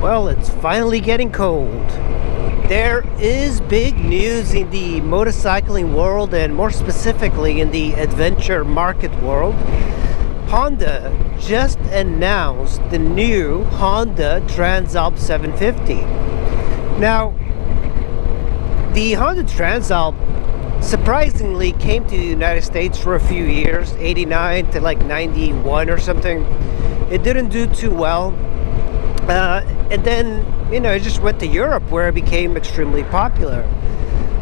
Well, it's finally getting cold. There is big news in the motorcycling world, and more specifically in the adventure market world. Honda just announced the new Honda Transalp 750. Now, the Honda Transalp surprisingly came to the United States for a few years, 89 to like 91 or something. It didn't do too well. And then, it just went to Europe, where it became extremely popular.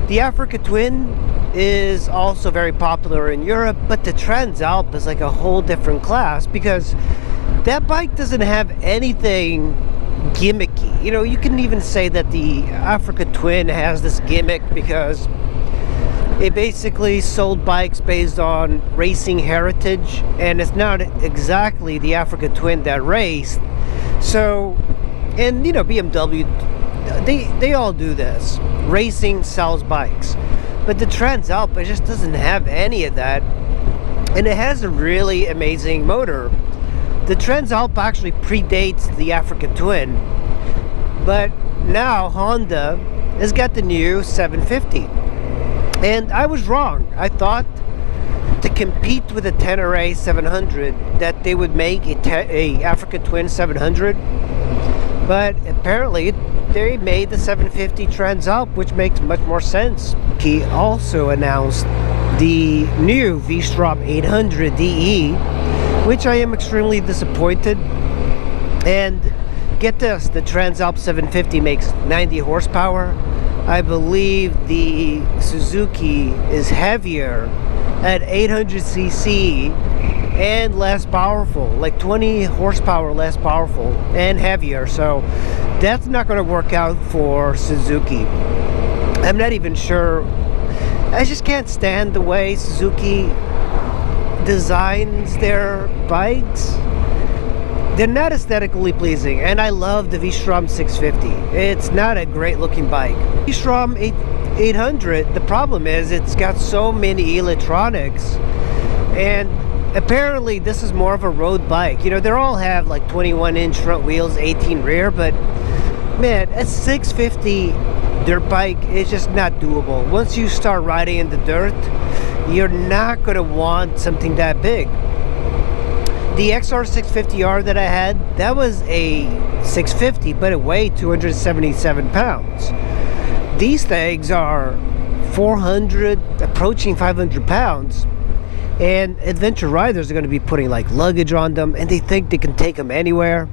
The Africa Twin is also very popular in Europe, but the Transalp is like a whole different class, because that bike doesn't have anything gimmicky. You can even say that the Africa Twin has this gimmick because it basically sold bikes based on racing heritage, and it's not exactly the Africa Twin that raced. So, and BMW, they all do this. Racing sells bikes. But the Transalp, it just doesn't have any of that. And it has a really amazing motor. The Transalp actually predates the Africa Twin. But now Honda has got the new 750. And I was wrong. I thought to compete with the Tenere 700 that they would make a Africa Twin 700. But apparently they made the 750 Transalp, which makes much more sense. He also announced the new vstrom 800 DE, which I am extremely disappointed. And get this, the Transalp 750 makes 90 horsepower. I believe the Suzuki is heavier at 800cc and less powerful, like 20 horsepower less powerful and heavier. So that's not going to work out for Suzuki. I'm not even sure. I just can't stand the way Suzuki designs their bikes. They're not aesthetically pleasing, and I love the vstrom 650. It's not a great looking bike. vstrom 800, the problem is it's got so many electronics, and apparently this is more of a road bike. They all have like 21-inch front wheels, 18 rear, but man, a 650 dirt bike is just not doable. Once you start riding in the dirt, you're not going to want something that big. The XR 650R that I had, that was a 650, but it weighed 277 pounds. These things are 400, approaching 500 pounds. And adventure riders are going to be putting like luggage on them, and they think they can take them anywhere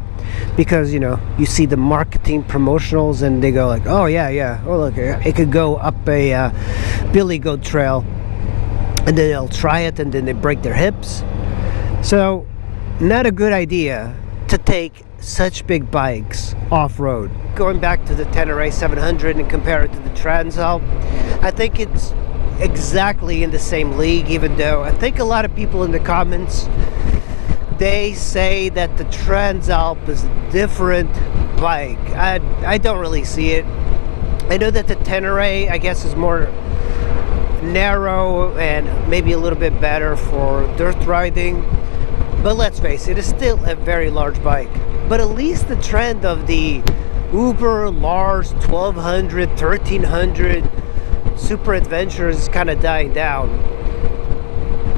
because, you see the marketing promotionals and they go like, oh yeah, oh look, it could go up a Billy Goat trail, and then they'll try it and then they break their hips. So not a good idea to take such big bikes off-road. Going back to the Tenere 700 and compare it to the Transalp, I think it's exactly in the same league, even though I think a lot of people in the comments, they say that the Transalp is a different bike. I don't really see it. I know that the Tenere, I guess, is more narrow and maybe a little bit better for dirt riding. But let's face it, it's still a very large bike. But at least the trend of the uber large 1200, 1300 super adventures is kind of dying down.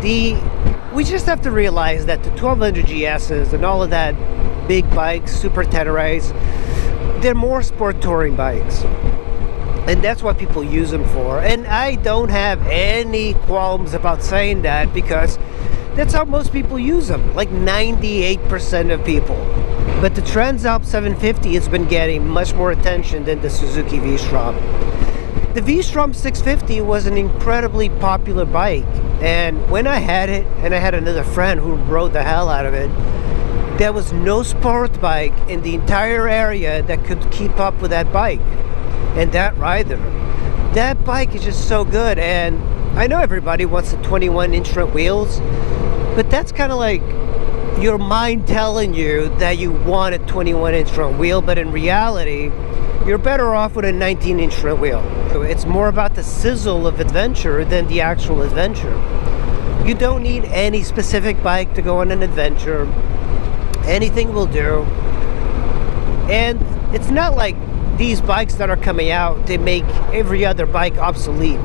We just have to realize that the 1200 GSs and all of that big bikes, super Teneres, they're more sport touring bikes. And that's what people use them for. And I don't have any qualms about saying that, because that's how most people use them, like 98% of people. But the Transalp 750 has been getting much more attention than the Suzuki vstrom. The vstrom 650 was an incredibly popular bike, and when I had it, and I had another friend who rode the hell out of it, there was no sport bike in the entire area that could keep up with that bike and that rider. That bike is just so good. And I know everybody wants the 21-inch front wheels, but that's kind of like your mind telling you that you want a 21-inch front wheel, but in reality, you're better off with a 19-inch front wheel. It's more about the sizzle of adventure than the actual adventure. You don't need any specific bike to go on an adventure. Anything will do. And it's not like these bikes that are coming out, they make every other bike obsolete.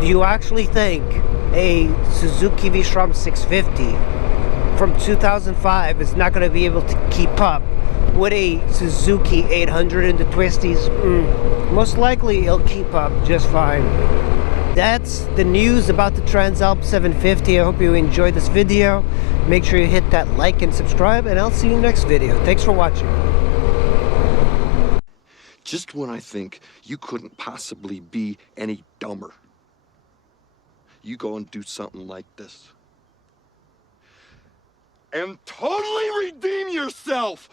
Do you actually think a Suzuki vstrom 650 from 2005 is not going to be able to keep up with a Suzuki 800 in the twisties? Most likely it'll keep up just fine. That's the news about the Transalp 750. I hope you enjoyed this video. Make sure you hit that like and subscribe, and I'll see you in the next video. Thanks for watching. Just when I think you couldn't possibly be any dumber, you go and do something like this. And totally redeem yourself!